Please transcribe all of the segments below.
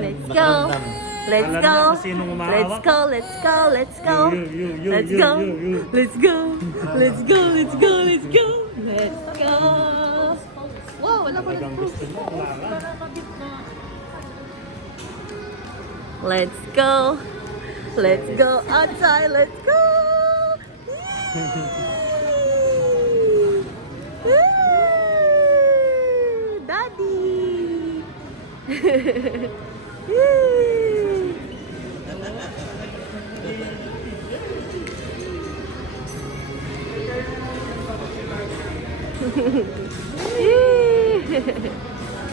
Let's go. Let's go. Let's go. Let's go. Let's go. Let's go. Let's go. Let's go. Let's go. Let's go. Let's go. Wow, wala pa na. Let's go. Let's go outside. Let's go. Daddy.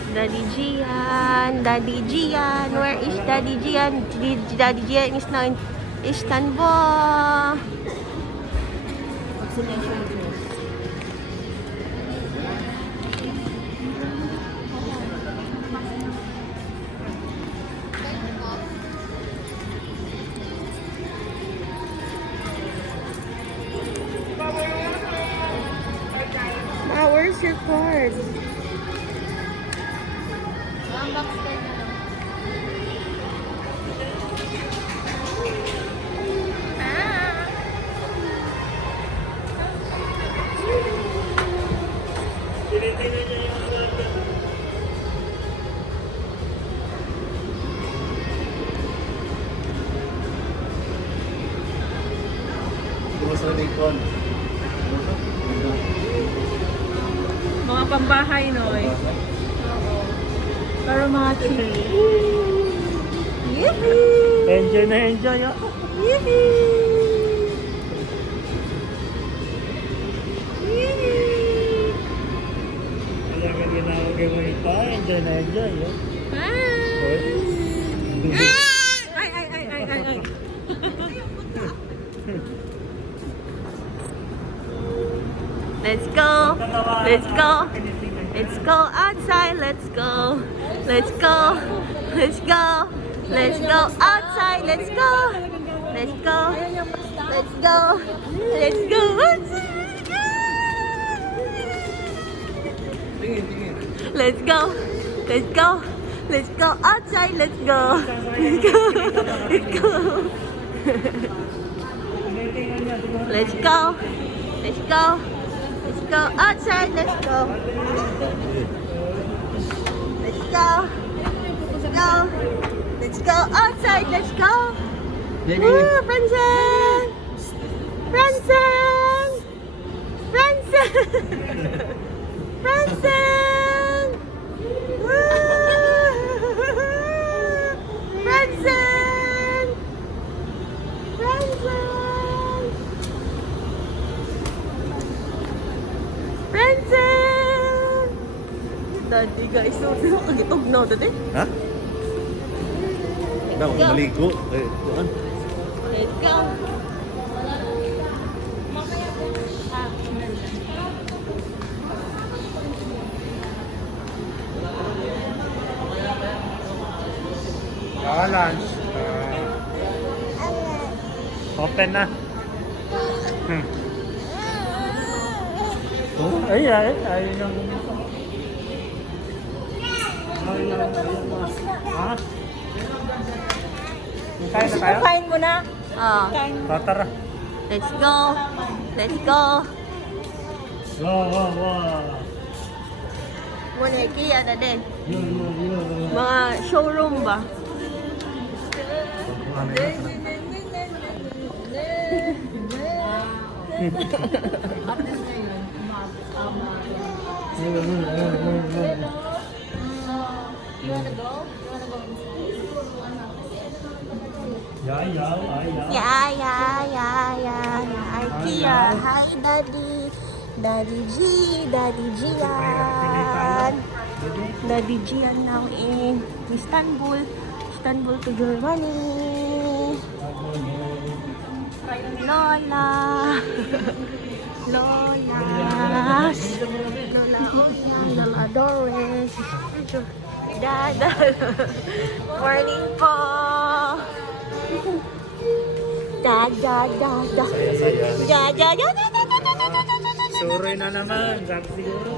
Daddy Gian, Daddy Gian, where is Daddy Gian? Daddy Gian is now in Istanbul. Where's your card? Mga pambahay, no? Pero mga chill. Enjoy na enjoy, oh. Kaya ka ginawag yung mga ito, enjoy na enjoy, oh. Ay. Let's go. Let's go. Let's go outside. Let's go. Let's go. Let's go. Let's go outside. Let's go. Let's go. Let's go. Let's go outside. Let's go. Let's go. Let's go outside. Let's go. Let's go. Let's go. Let's go. Let's go. Let's go outside. Let's go. Let's go. Let's go. Let's go outside. Let's go. Woo, Franzen! Franzen! Franzen! Franzen! Woo! Franzen! Franzen! Franzen! Daddy guys, so kagitog na dati. Ha? Daw, maligo. Doon. Let's go. Lunch. Open na. Oh, ay nang. Ha? Kain na tayo? Kain mo na. Tara. Let's go. Let's go. Wow. Muna Ikea na din. Mga showroom ba? You wanna go? You wanna go inside? Yeah. Ikea. Hi, Daddy. Daddy Gian. Daddy Gian now in Istanbul to Germany. Lola. Lola Doris. Dada. Morning po. Dada. Suroy na naman. Sabi siguro.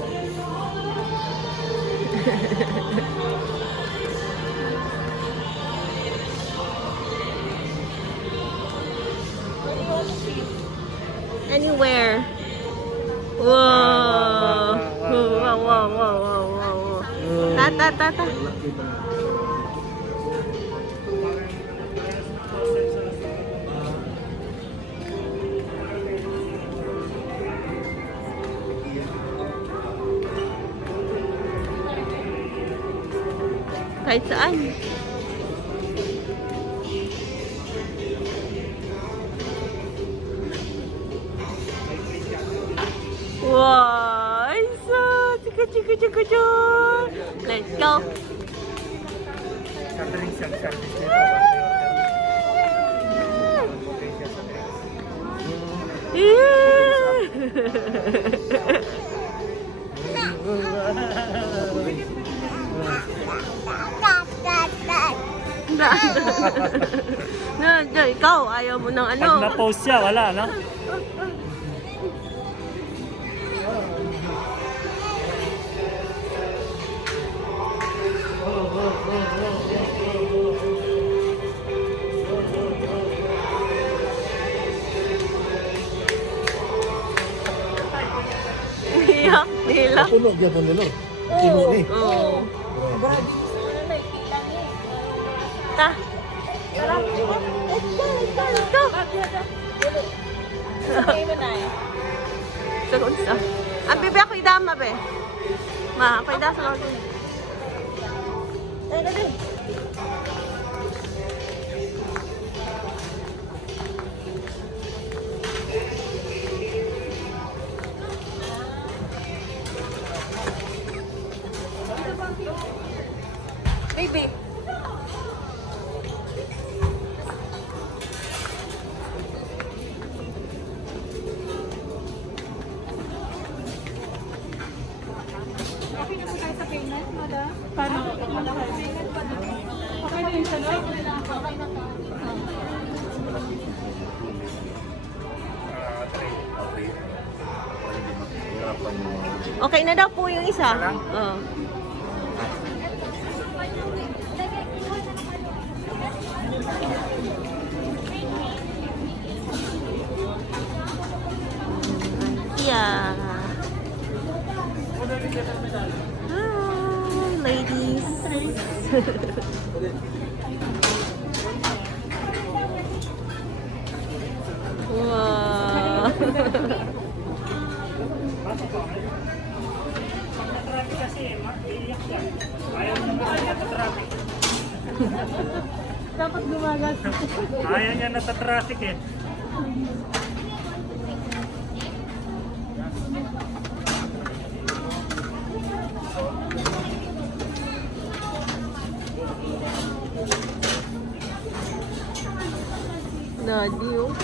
Anywhere. Wow. Wow, wow, wow, wow, wow. Ta. Kahit saan. Wow! Isa! Chika. Let's go! Catering self-service dito. Ikaw, ayaw mo ng ano. Pag na-post siya, wala, no? Iyak, nila. Puno gyud nilo. Puno ni. Oo. Ta. Let's go. Sa unsa? Ang bibi ako idama be. Ma, ako idama sa lagi. Dali. Baby. Okay na po tayo sa payment, madam? Paano? Okay na yung sagot? Okay na to. Okay na daw po yung isa. Oo. Yeah. Hi, ladies. Wow. Traffic kasi, iiyak siya. Ayaw niya nata-traffic. Dapat gumagas. Ayaw niya nata-traffic eh. Daddy, oh.